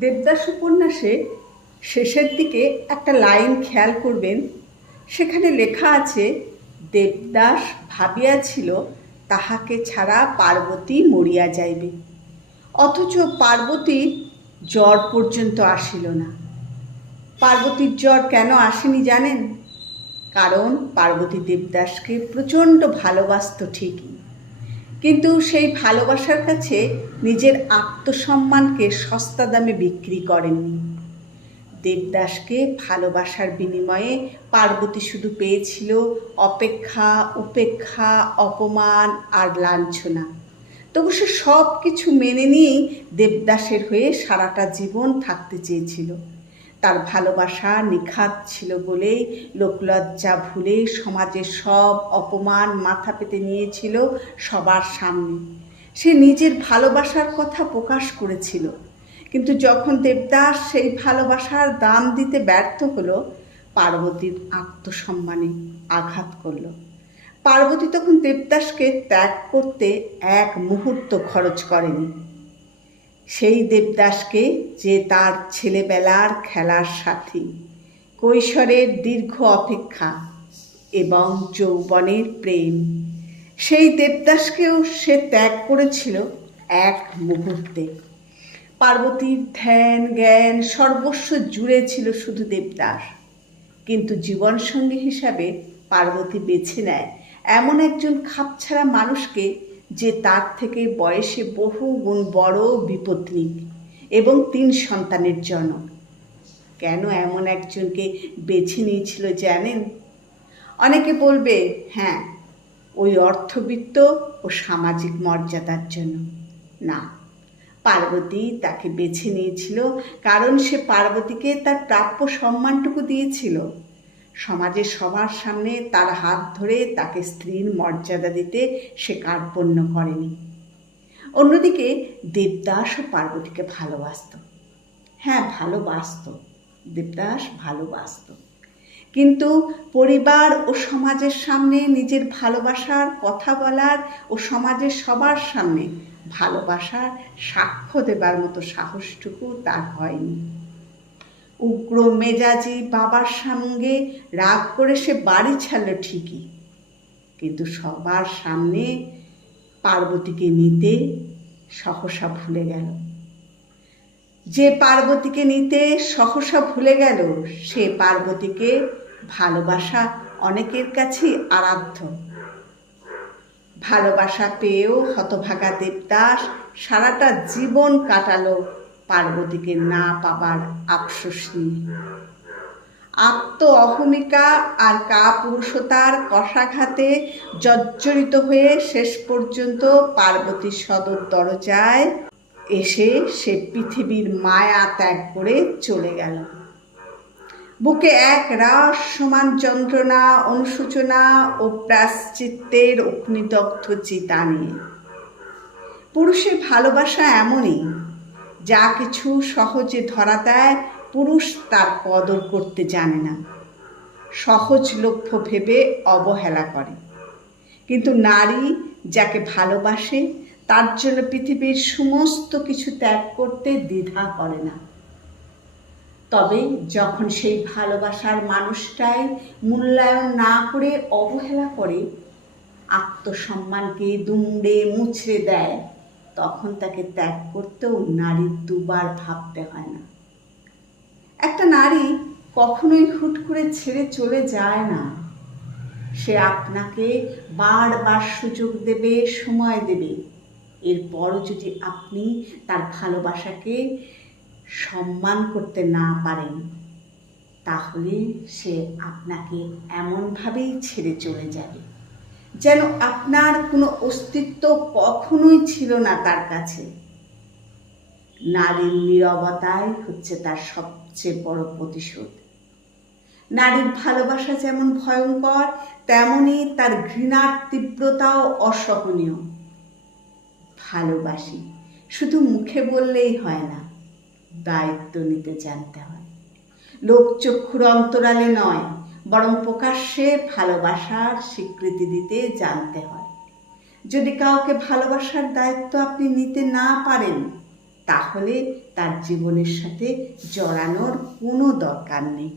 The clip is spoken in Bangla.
দেবদাস উপন্যাসে শেষের দিকে একটা লাইন খেয়াল করবেন, সেখানে লেখা আছে, দেবদাস ভাবিয়াছিল তাহাকে ছাড়া পার্বতী মরিয়া যাইবে। অথচ পার্বতীর জ্বর পর্যন্ত আসিল না। পার্বতীর জ্বর কেন আসেনি জানেন? কারণ পার্বতী দেবদাসকে প্রচণ্ড ভালোবাসত ঠিকই। কিন্তু সেই ভালোবাসার কাছে নিজের আত্মসম্মানকে সস্তা দামে বিক্রি করেননি। দেবদাসকে ভালোবাসার বিনিময়ে পার্বতী শুধু পেয়েছিল অপেক্ষা, উপেক্ষা, অপমান আর লাঞ্ছনা। তবু সে সব কিছু মেনে নিয়েই দেবদাসের হয়ে সারাটা জীবন থাকতে চেয়েছিল। তার ভালোবাসা নিখাত ছিল বলেই লোকলজ্জা ভুলে সমাজের সব অপমান মাথা পেতে নিয়েছিল সবার সামনে। সে নিজের ভালোবাসার কথা প্রকাশ করেছিল। কিন্তু যখন দেবদাস সেই ভালোবাসার দাম দিতে ব্যর্থ হলো, পার্বতীর আত্মসম্মানে আঘাত করল। পার্বতী তখন দেবদাসকে ত্যাগ করতে এক মুহূর্ত খরচ করেনি। সেই দেবদাসকে যে তার ছেলেবেলার খেলার সাথী। কৈশোরের দীর্ঘ অপেক্ষা এবং যৌবনের প্রেম। সেই দেবদাসকেও সে ত্যাগ করেছিল এক মুহূর্তে। পার্বতীর ধ্যান, জ্ঞান সর্বস্ব জুড়ে ছিল শুধু দেবদাস। কিন্তু জীবনসঙ্গী হিসাবে পার্বতী বেছে নেয় এমন একজন খাপছাড়া মানুষকে যে তার থেকে বয়সে বহু গুণ বড় বিপত্নিক এবং তিন সন্তানের জনক। কেন এমন একজনকে বেছে নিয়েছিল জানেন? অনেকে বলবে হ্যাঁ ওই অর্থবিত্ত ও সামাজিক মর্যাদার জন্য না, পার্বতী তাকে বেছে নিয়েছিল কারণ সে পার্বতীকে তার প্রাপ্য সম্মানটুকু দিয়েছিল। সমাজের সবার সামনে তার হাত ধরে তাকে স্ত্রীর মর্যাদা দিতে সে কার্পণ্য করেনি। অন্যদিকে দেবদাস ও পার্বতীকে ভালোবাসত। হ্যাঁ ভালোবাসত। দেবদাস ভালোবাসত। কিন্তু পরিবার ও সমাজের সামনে নিজের ভালোবাসার কথা বলার ও সমাজের সবার সামনে ভালোবাসার সাক্ষ্য দেবার মতো সাহসটুকু তার হয়নি। উগ্র মেজাজি বাবার সঙ্গে রাগ করে সে বাড়ি ছাড়ল ঠিকই। কিন্তু সবার সামনে পার্বতীকে নিতে সহসা ভুলে গেল। যে পার্বতীকে নিতে সহসা ভুলে গেল, সে পার্বতীকে ভালোবাসা অনেকের কাছেই আরাধ্য। ভালোবাসা পেয়েও হতভাগা দেবদাস সারাটা জীবন কাটালো পার্বতীকে না পাবার আফসোস নিয়ে আত্ম অহমিকা আর কাপুরুষতার কষাঘাতে জর্জরিত হয়ে শেষ পর্যন্ত পার্বতীর সদর দরজায় এসে সে পৃথিবীর মায়া ত্যাগ করে চলে গেল। বুকে এক রাস সমান যন্ত্রণা, অনুশোচনা ও প্রাশ্চিত্তের অগ্নিদগ্ধ চিতা নিয়ে পুরুষের ভালোবাসা এমনই যা কিছু সহজে ধরা দেয়, পুরুষ তার কদর করতে জানে না। সহজ লক্ষ্য ভেবে অবহেলা করে। কিন্তু নারী যাকে ভালোবাসে, তার জন্য পৃথিবীর সমস্ত কিছু ত্যাগ করতে দ্বিধা করে না। তবে যখন সেই ভালোবাসার মানুষটাই মূল্যায়ন না করে অবহেলা করে, আত্মসম্মানকে দুমড়ে মুছড়ে দেয় তখন তাকে ত্যাগ করতেও নারীর দুবার ভাবতে হয় না। একটা নারী কখনোই হুট করে ছেড়ে চলে যায় না। সে আপনাকে বারবার সুযোগ দেবে, সময় দেবে। এরপরও যদি আপনি তার ভালোবাসাকে সম্মান করতে না পারেন, তাহলে সে আপনাকে এমনভাবেই ছেড়ে চলে যাবে। যেন আপনার কোনো অস্তিত্ব কখনোই ছিল না তার কাছে। নারীর নিরবতাই হচ্ছে তার সবচেয়ে বড় প্রতিশোধ। নারীর ভালোবাসা যেমন ভয়ঙ্কর, তেমনি তার ঘৃণার তীব্রতাও অসহনীয়। ভালোবাসি, শুধু মুখে বললেই হয় না, দায়িত্ব নিতে জানতে হয়। লোকচক্ষুর অন্তরালে নয় বরং প্রকাশ্যে ভালোবাসার স্বীকৃতি দিতে জানতে হয়। যদি কাউকে ভালোবাসার দায়িত্ব আপনি নিতে না পারেন, তাহলে তার জীবনের সাথে জড়ানোর কোনো দরকার নেই।